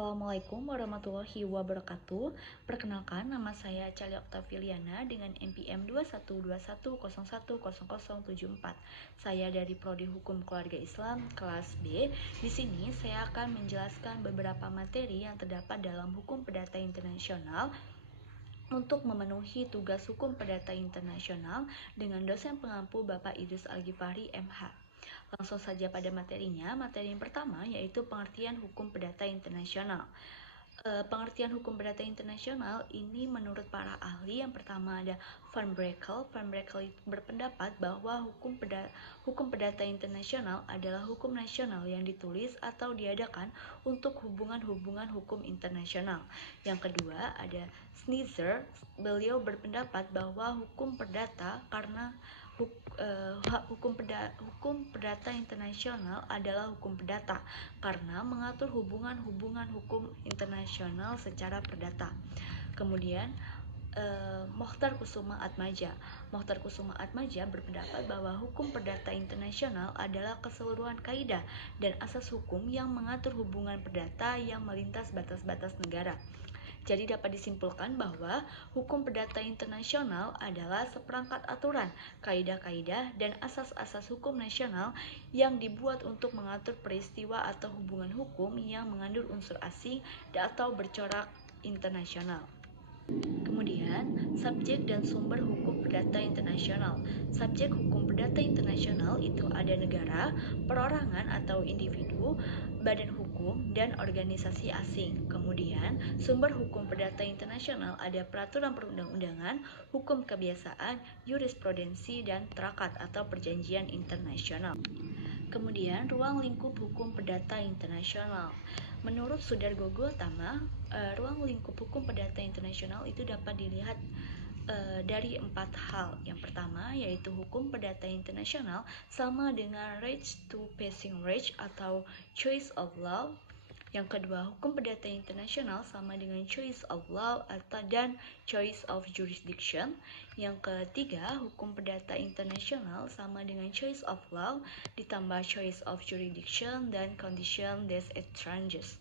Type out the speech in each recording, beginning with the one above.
Assalamualaikum warahmatullahi wabarakatuh. Perkenalkan, nama saya Cali Oktaviliana dengan NPM 21210100074. Saya dari Prodi Hukum Keluarga Islam kelas B. Di sini saya akan menjelaskan beberapa materi yang terdapat dalam Hukum Perdata Internasional untuk memenuhi tugas Hukum Perdata Internasional dengan dosen pengampu Bapak Idris Al-Ghifari MH. Langsung saja pada materinya. Materi yang pertama yaitu pengertian hukum perdata internasional. Pengertian hukum perdata internasional ini menurut para ahli, yang pertama ada Van Brakel. Van Brakel berpendapat bahwa hukum perdata internasional adalah hukum nasional yang ditulis atau diadakan untuk hubungan-hubungan hukum internasional. Yang kedua ada Sneezer. Beliau berpendapat bahwa hukum perdata karena hukum perdata internasional adalah hukum perdata karena mengatur hubungan-hubungan hukum internasional secara perdata. Kemudian Mokhtar Kusuma Atmaja. Mokhtar Kusuma Atmaja berpendapat bahwa hukum perdata internasional adalah keseluruhan kaidah dan asas hukum yang mengatur hubungan perdata yang melintas batas-batas negara. Jadi dapat disimpulkan bahwa hukum perdata internasional adalah seperangkat aturan, kaidah-kaidah, dan asas-asas hukum nasional yang dibuat untuk mengatur peristiwa atau hubungan hukum yang mengandung unsur asing atau bercorak internasional. Kemudian, subjek dan sumber hukum perdata internasional. Subjek hukum perdata internasional itu ada negara, perorangan atau individu, badan hukum, dan organisasi asing. Kemudian, sumber hukum perdata internasional ada peraturan perundang-undangan, hukum kebiasaan, jurisprudensi, dan trakat atau perjanjian internasional. Kemudian, ruang lingkup hukum perdata internasional. Menurut Sudargo Gautama, ruang lingkup hukum perdata internasional itu dapat dilihat dari 4 hal. Yang pertama yaitu hukum perdata internasional sama dengan right to passing right atau choice of law. Yang kedua, hukum perdata internasional sama dengan choice of law dan choice of jurisdiction. Yang ketiga, hukum perdata internasional sama dengan choice of law ditambah choice of jurisdiction dan condition des étrangers.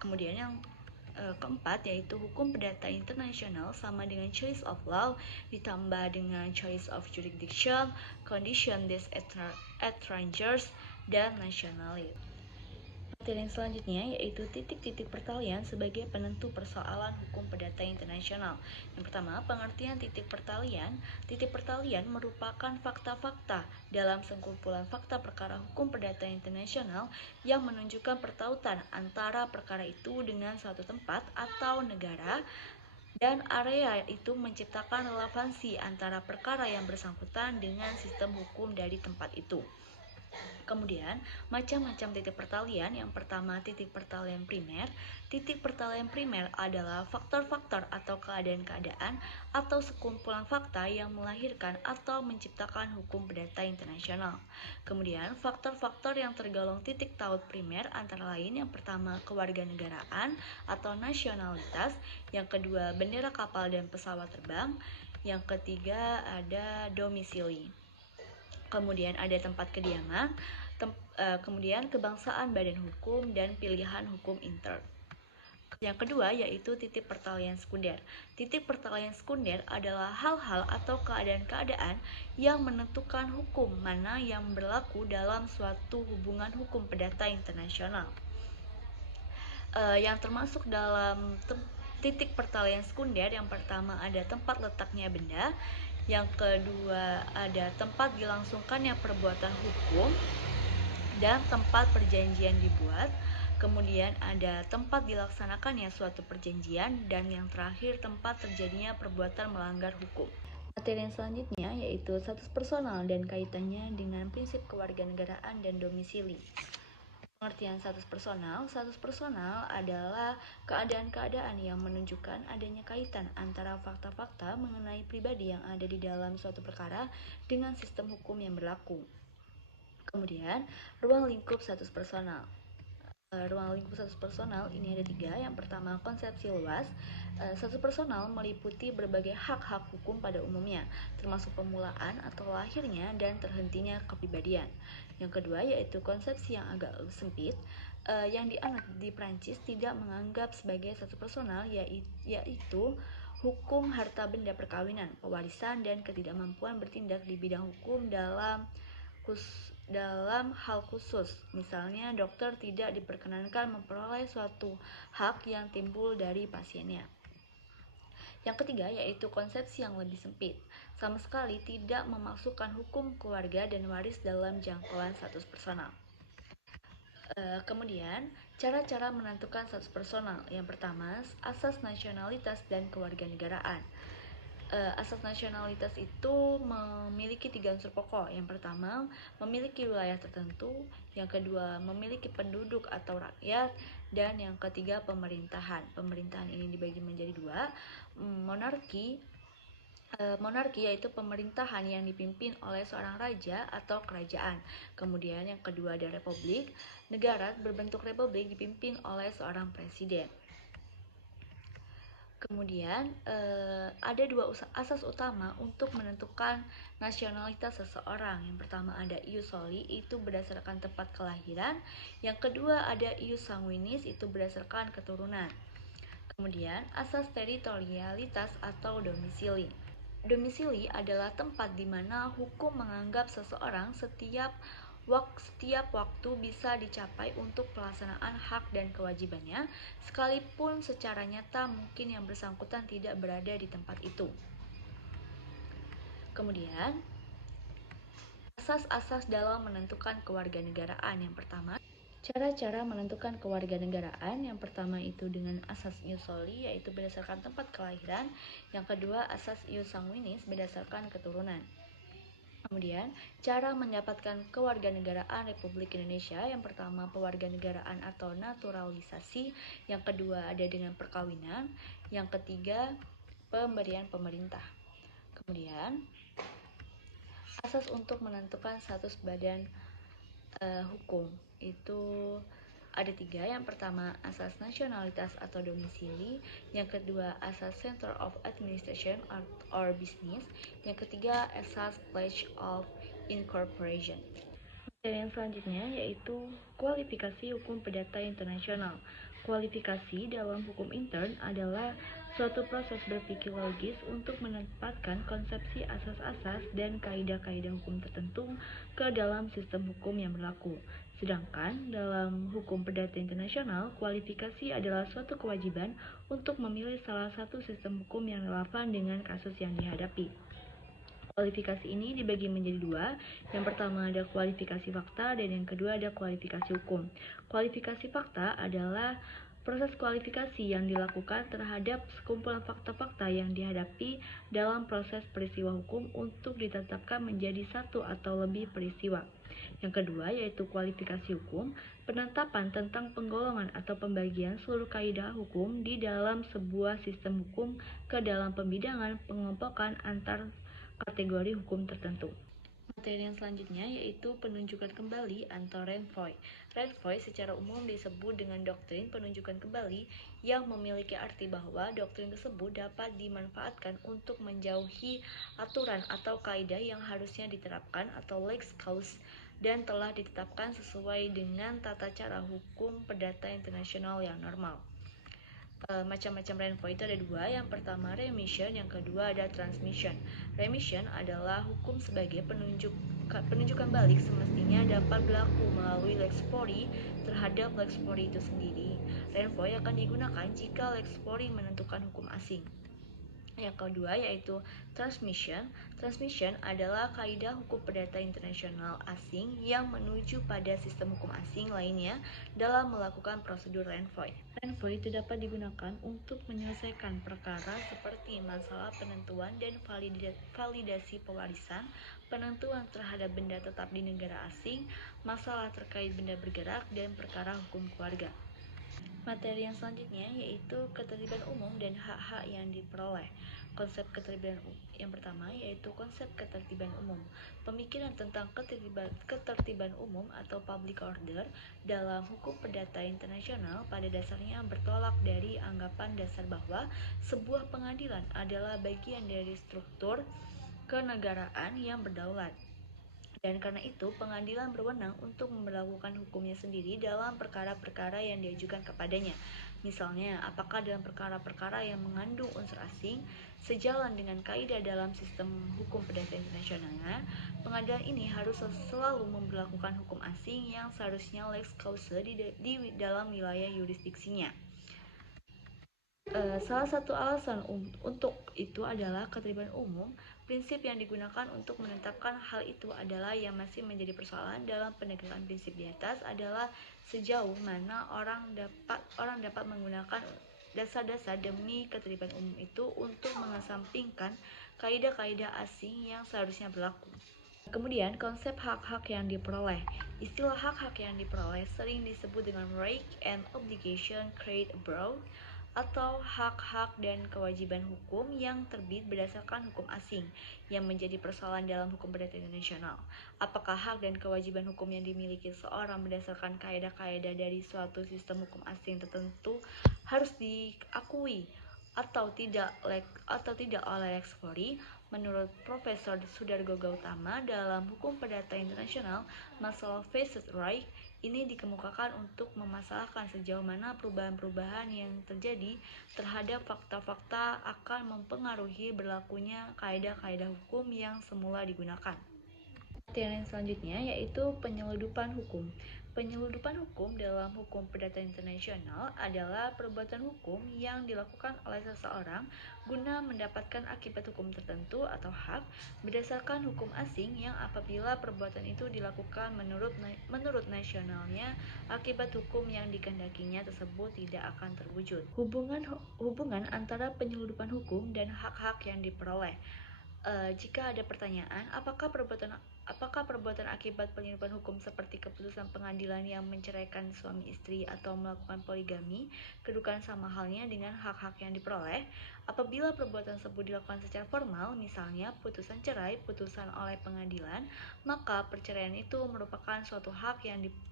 Kemudian yang keempat yaitu hukum perdata internasional sama dengan choice of law ditambah dengan choice of jurisdiction, condition des étrangers, dan nationality. Materi yang selanjutnya yaitu titik-titik pertalian sebagai penentu persoalan hukum perdata internasional. Yang pertama, pengertian titik pertalian. Titik pertalian merupakan fakta-fakta dalam sekumpulan fakta perkara hukum perdata internasional yang menunjukkan pertautan antara perkara itu dengan suatu tempat atau negara, dan area itu menciptakan relevansi antara perkara yang bersangkutan dengan sistem hukum dari tempat itu. Kemudian, macam-macam titik pertalian. Yang pertama, titik pertalian primer. Titik pertalian primer adalah faktor-faktor atau keadaan-keadaan atau sekumpulan fakta yang melahirkan atau menciptakan hukum perdata internasional. Kemudian, faktor-faktor yang tergolong titik taut primer antara lain yang pertama, kewarganegaraan atau nasionalitas. Yang kedua, bendera kapal dan pesawat terbang. Yang ketiga, ada domisili. Kemudian ada tempat kediaman, kemudian kebangsaan, badan hukum, dan pilihan hukum intern. Yang kedua yaitu titik pertalian sekunder. Titik pertalian sekunder adalah hal-hal atau keadaan-keadaan yang menentukan hukum mana yang berlaku dalam suatu hubungan hukum perdata internasional. Yang termasuk dalam titik pertalian sekunder, yang pertama ada tempat letaknya benda, yang kedua ada tempat dilangsungkannya perbuatan hukum dan tempat perjanjian dibuat, kemudian ada tempat dilaksanakannya suatu perjanjian, dan yang terakhir tempat terjadinya perbuatan melanggar hukum. Materi yang selanjutnya yaitu status personal dan kaitannya dengan prinsip kewarganegaraan dan domisili. Pengertian status personal adalah keadaan-keadaan yang menunjukkan adanya kaitan antara fakta-fakta mengenai pribadi yang ada di dalam suatu perkara dengan sistem hukum yang berlaku. Kemudian, ruang lingkup status personal. Ruang lingkup status personal ini ada 3. Yang pertama, konsepsi luas. Status personal meliputi berbagai hak-hak hukum pada umumnya, termasuk pemulaan atau lahirnya dan terhentinya kepribadian. Yang kedua yaitu konsepsi yang agak sempit, yang dianut di Prancis tidak menganggap sebagai status personal, yaitu hukum harta benda perkawinan, pewarisan, dan ketidakmampuan bertindak di bidang hukum dalam hal khusus. Misalnya, dokter tidak diperkenankan memperoleh suatu hak yang timbul dari pasiennya. Yang ketiga yaitu konsepsi yang lebih sempit, sama sekali tidak memasukkan hukum keluarga dan waris dalam jangkauan status personal. Kemudian, cara-cara menentukan status personal. Yang pertama, asas nasionalitas dan kewarganegaraan. Asas nasionalitas itu memiliki 3 unsur pokok. Yang pertama, memiliki wilayah tertentu. Yang kedua, memiliki penduduk atau rakyat. Dan yang ketiga, pemerintahan. Pemerintahan ini dibagi menjadi 2. Monarki yaitu pemerintahan yang dipimpin oleh seorang raja atau kerajaan. Kemudian yang kedua ada republik, negara berbentuk republik dipimpin oleh seorang presiden. Kemudian ada 2 asas utama untuk menentukan nasionalitas seseorang. Yang pertama ada ius soli, itu berdasarkan tempat kelahiran. Yang kedua ada ius sanguinis, itu berdasarkan keturunan. Kemudian asas teritorialitas atau domisili. Domisili adalah tempat di mana hukum menganggap seseorang setiap waktu bisa dicapai untuk pelaksanaan hak dan kewajibannya, sekalipun secara nyata mungkin yang bersangkutan tidak berada di tempat itu. Kemudian, asas-asas dalam menentukan kewarganegaraan. Yang pertama, cara-cara menentukan kewarganegaraan. Yang pertama itu dengan asas ius soli, yaitu berdasarkan tempat kelahiran. Yang kedua, asas ius sanguinis berdasarkan keturunan. Kemudian, cara mendapatkan kewarganegaraan Republik Indonesia. Yang pertama, pewarganegaraan atau naturalisasi. Yang kedua, ada dengan perkawinan. Yang ketiga, pemberian pemerintah. Kemudian, asas untuk menentukan status badan hukum itu ada 3. Yang pertama, asas nasionalitas atau domisili. Yang kedua, asas center of administration or business. Yang ketiga, asas pledge of incorporation. Dan yang selanjutnya yaitu kualifikasi hukum perdata internasional. Kualifikasi dalam hukum intern adalah suatu proses berpikir logis untuk menempatkan konsepsi asas-asas dan kaidah-kaidah hukum tertentu ke dalam sistem hukum yang berlaku. Sedangkan dalam hukum perdata internasional, kualifikasi adalah suatu kewajiban untuk memilih salah satu sistem hukum yang relevan dengan kasus yang dihadapi. Kualifikasi ini dibagi menjadi 2. Yang pertama ada kualifikasi fakta dan yang kedua ada kualifikasi hukum. Kualifikasi fakta adalah proses kualifikasi yang dilakukan terhadap sekumpulan fakta-fakta yang dihadapi dalam proses peristiwa hukum untuk ditetapkan menjadi satu atau lebih peristiwa. Yang kedua yaitu kualifikasi hukum, penetapan tentang penggolongan atau pembagian seluruh kaidah hukum di dalam sebuah sistem hukum ke dalam pembidangan pengelompokan antar kategori hukum tertentu. Materi yang selanjutnya yaitu penunjukan kembali atau renvoi. Renvoi secara umum disebut dengan doktrin penunjukan kembali yang memiliki arti bahwa doktrin tersebut dapat dimanfaatkan untuk menjauhi aturan atau kaidah yang harusnya diterapkan atau lex causa dan telah ditetapkan sesuai dengan tata cara hukum perdata internasional yang normal. Macam-macam renvoi itu ada 2. Yang pertama remission, yang kedua ada transmission. Remission adalah hukum sebagai penunjukan balik semestinya dapat berlaku melalui lex fori terhadap lex fori itu sendiri. Renvoi akan digunakan jika lex fori menentukan hukum asing. Yang kedua yaitu transmission. Transmission adalah kaidah hukum perdata internasional asing yang menuju pada sistem hukum asing lainnya dalam melakukan prosedur renvoi. Renvoi itu dapat digunakan untuk menyelesaikan perkara seperti masalah penentuan dan validasi pewarisan, penentuan terhadap benda tetap di negara asing, masalah terkait benda bergerak, dan perkara hukum keluarga. Materi yang selanjutnya yaitu ketertiban umum dan hak-hak yang diperoleh. Konsep ketertiban yang pertama yaitu konsep ketertiban umum. Pemikiran tentang ketertiban umum atau public order dalam hukum perdata internasional pada dasarnya bertolak dari anggapan dasar bahwa sebuah pengadilan adalah bagian dari struktur kenegaraan yang berdaulat. Dan karena itu, pengadilan berwenang untuk memberlakukan hukumnya sendiri dalam perkara-perkara yang diajukan kepadanya. Misalnya, apakah dalam perkara-perkara yang mengandung unsur asing, sejalan dengan kaidah dalam sistem hukum perdata internasionalnya, pengadilan ini harus selalu memberlakukan hukum asing yang seharusnya lex causa di dalam wilayah yurisdiksinya. Salah satu alasan untuk itu adalah ketertiban umum. Prinsip yang digunakan untuk menetapkan hal itu adalah yang masih menjadi persoalan dalam penegakan prinsip di atas adalah sejauh mana orang dapat menggunakan dasar-dasar demi ketertiban umum itu untuk mengesampingkan kaidah-kaidah asing yang seharusnya berlaku. Kemudian, konsep hak-hak yang diperoleh. Istilah hak-hak yang diperoleh sering disebut dengan right and obligation created abroad atau hak-hak dan kewajiban hukum yang terbit berdasarkan hukum asing yang menjadi persoalan dalam hukum perdata internasional. Apakah hak dan kewajiban hukum yang dimiliki seorang berdasarkan kaidah-kaidah dari suatu sistem hukum asing tertentu harus diakui atau tidak oleh Lex Flori? Menurut Profesor Sudargo Gautama dalam Hukum Perdata Internasional, masalah facet right ini dikemukakan untuk memasalahkan sejauh mana perubahan-perubahan yang terjadi terhadap fakta-fakta akan mempengaruhi berlakunya kaidah-kaidah hukum yang semula digunakan. Materi selanjutnya yaitu penyeludupan hukum. Penyeludupan hukum dalam hukum perdata internasional adalah perbuatan hukum yang dilakukan oleh seseorang guna mendapatkan akibat hukum tertentu atau hak berdasarkan hukum asing yang apabila perbuatan itu dilakukan menurut nasionalnya, akibat hukum yang dikehendakinya tersebut tidak akan terwujud. Hubungan antara penyeludupan hukum dan hak-hak yang diperoleh. Jika ada pertanyaan, apakah perbuatan akibat penyeludupan hukum seperti keputusan pengadilan yang menceraikan suami istri atau melakukan poligami, kedudukan sama halnya dengan hak-hak yang diperoleh? Apabila perbuatan tersebut dilakukan secara formal, misalnya putusan cerai, putusan oleh pengadilan, maka perceraian itu merupakan suatu hak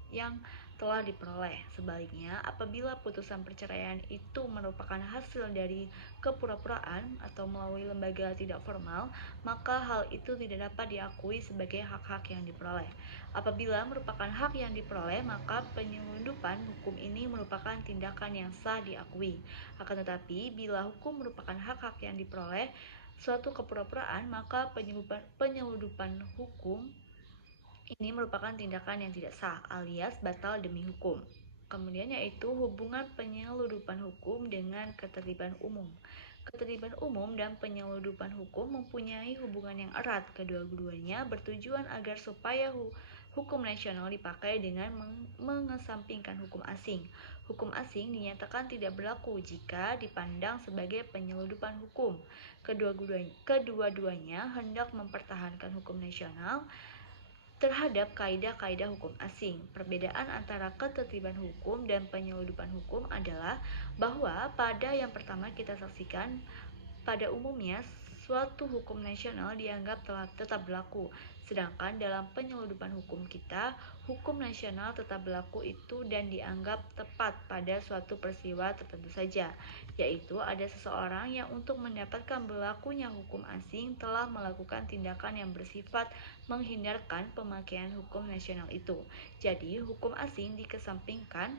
yang telah diperoleh. Sebaliknya, apabila putusan perceraian itu merupakan hasil dari kepura-puraan atau melalui lembaga tidak formal, maka hal itu tidak dapat diakui sebagai hak-hak yang diperoleh. Apabila merupakan hak yang diperoleh, maka penyelundupan hukum ini merupakan tindakan yang sah diakui. Akan tetapi, bila hukum merupakan hak-hak yang diperoleh suatu kepura-puraan, maka penyeludupan hukum ini merupakan tindakan yang tidak sah alias batal demi hukum. Kemudian yaitu hubungan penyeludupan hukum dengan ketertiban umum. Ketertiban umum dan penyeludupan hukum mempunyai hubungan yang erat. Kedua-duanya bertujuan agar supaya hukum nasional dipakai dengan mengesampingkan hukum asing. Hukum asing dinyatakan tidak berlaku jika dipandang sebagai penyeludupan hukum. Kedua-duanya hendak mempertahankan hukum nasional terhadap kaidah-kaidah hukum asing. Perbedaan antara ketertiban hukum dan penyeludupan hukum adalah bahwa pada yang pertama kita saksikan, pada umumnya suatu hukum nasional dianggap telah tetap berlaku, sedangkan dalam penyeludupan hukum kita, hukum nasional tetap berlaku itu dan dianggap tepat pada suatu peristiwa tertentu saja, yaitu ada seseorang yang untuk mendapatkan berlakunya hukum asing telah melakukan tindakan yang bersifat menghindarkan pemakaian hukum nasional itu. Jadi, hukum asing dikesampingkan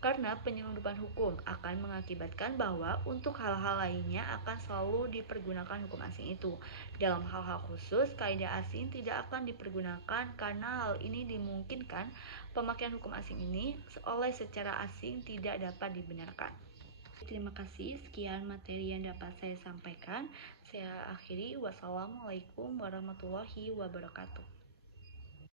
karena penyelundupan hukum akan mengakibatkan bahwa untuk hal-hal lainnya akan selalu dipergunakan hukum asing itu. Dalam hal-hal khusus, kaidah asing tidak akan dipergunakan karena hal ini dimungkinkan pemakaian hukum asing ini oleh secara asing tidak dapat dibenarkan. Terima kasih, sekian materi yang dapat saya sampaikan. Saya akhiri, wassalamualaikum warahmatullahi wabarakatuh.